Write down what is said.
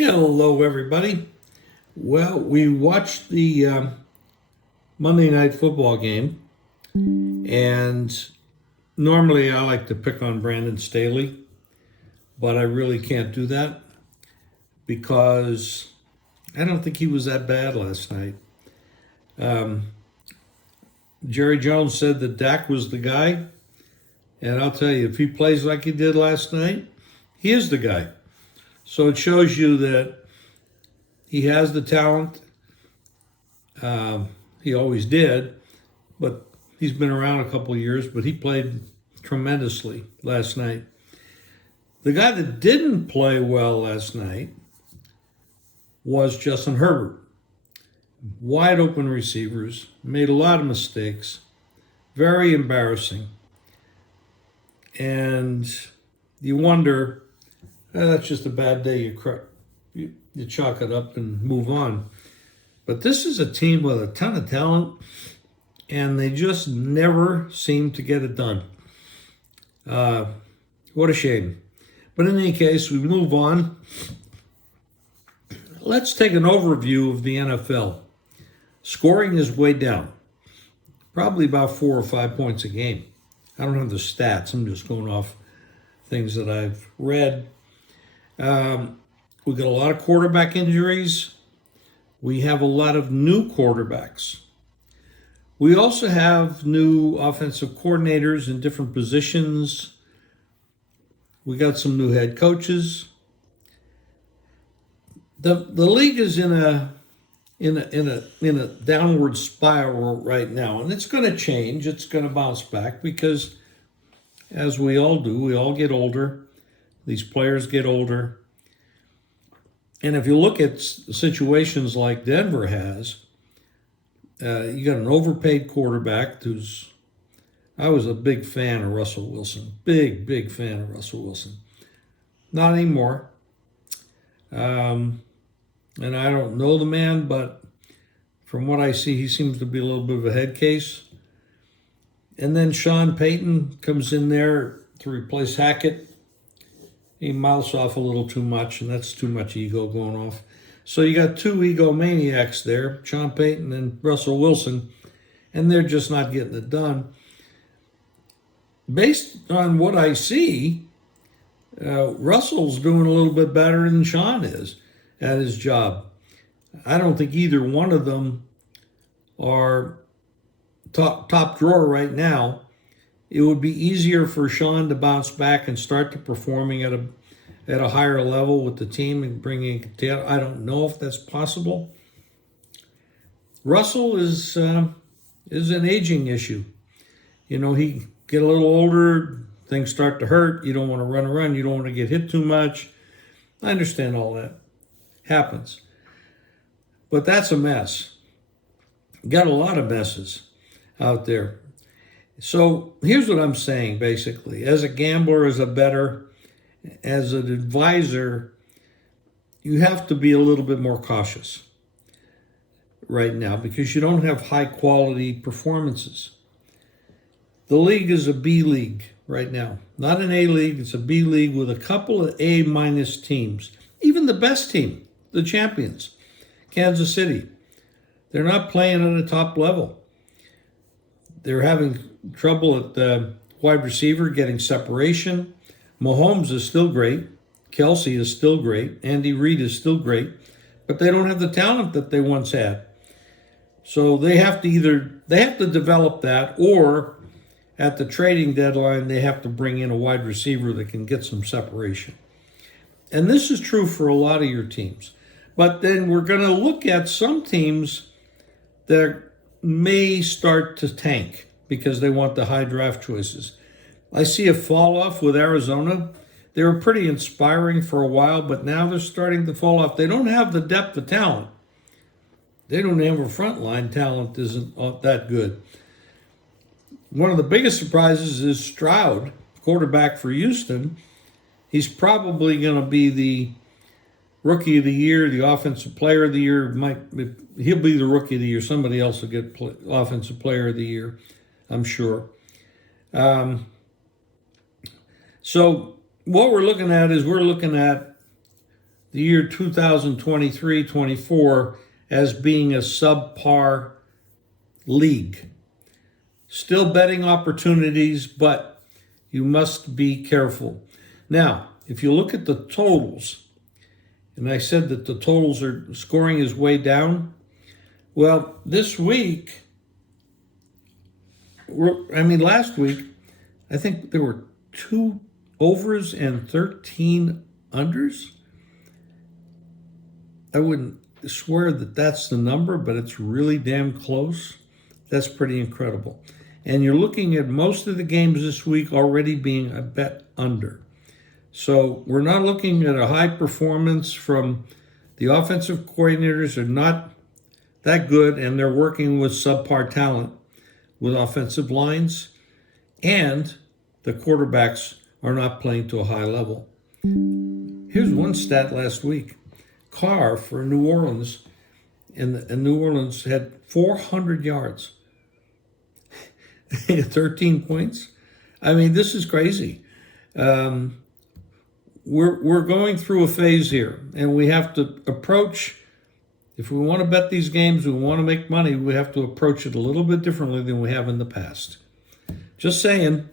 Hello, everybody. Well, we watched the Monday Night Football game, and normally I like to pick on Brandon Staley, but I really can't do that because I don't think he was that bad last night. Um, Jerry Jones said that Dak was the guy, and I'll tell you, if he plays like he did last night, he is the guy. So it shows you that he has the talent. He always did, but he's been around a couple of years, but he played tremendously last night. The guy that didn't play well last night was Justin Herbert. Wide open receivers, made a lot of mistakes, very embarrassing. And you wonder, that's just a bad day. You chalk it up and move on. But this is a team with a ton of talent, and they just never seem to get it done. What a shame. But in any case, we move on. Let's take an overview of the NFL. Scoring is way down, probably about 4 or 5 points a game. I don't have the stats. I'm just going off things that I've read. We got a lot of quarterback injuries. We have a lot of new quarterbacks. We also have new offensive coordinators in different positions. We got some new head coaches. The league is in a downward spiral right now, and it's going to change. It's going to bounce back because, as we all do, we all get older. These players get older. And if you look at situations like Denver has, you got an overpaid quarterback I was a big fan of Russell Wilson. Big fan of Russell Wilson. Not anymore. And I don't know the man, but from what I see, he seems to be a little bit of a head case. And then Sean Payton comes in there to replace Hackett. He mouths off a little too much, and that's too much ego going off. So you got two egomaniacs there, Sean Payton and Russell Wilson, and they're just not getting it done. Based on what I see, Russell's doing a little bit better than Sean is at his job. I don't think either one of them are top drawer right now. It would be easier for Sean to bounce back and start to performing at a higher level with the team and bringing it together. I don't know if that's possible. Russell is an aging issue. You know, he get a little older, things start to hurt. You don't want to run around. You don't want to get hit too much. I understand all that. Happens. But that's a mess. Got a lot of messes out there. So here's what I'm saying, basically. As a gambler, as a bettor, as an advisor, you have to be a little bit more cautious right now because you don't have high quality performances. The league is a B league right now. Not an A league, it's a B league with a couple of A- teams. Even the best team, the champions, Kansas City, they're not playing at a top level. They're having trouble at the wide receiver, getting separation. Mahomes is still great. Kelsey is still great. Andy Reid is still great. But they don't have the talent that they once had. So they have to develop that, or at the trading deadline, they have to bring in a wide receiver that can get some separation. And this is true for a lot of your teams. But then we're going to look at some teams that may start to tank because they want the high draft choices. I see a fall off with Arizona. They were pretty inspiring for a while, but now they're starting to fall off. They don't have the depth of talent. They don't have a frontline talent isn't that good. One of the biggest surprises is Stroud, quarterback for Houston. He's probably going to be the Rookie of the Year, the Offensive Player of the Year. He'll be the Rookie of the Year. Somebody else will get Offensive Player of the Year, I'm sure. So what we're looking at the year 2023-24 as being a subpar league. Still betting opportunities, but you must be careful. Now, if you look at the totals, and I said that the totals scoring is way down. Well, this week, last week, I think there were 2 overs and 13 unders. I wouldn't swear that that's the number, but it's really damn close. That's pretty incredible. And you're looking at most of the games this week already being a bet under. So we're not looking at a high performance from the offensive coordinators are not that good, and they're working with subpar talent with offensive lines, and the quarterbacks are not playing to a high level. Here's one stat last week. Carr for New Orleans, and New Orleans had 400 yards, 13 points. I mean, this is crazy. We're going through a phase here, and we have to approach, if we want to bet these games, we want to make money, we have to approach it a little bit differently than we have in the past. Just saying.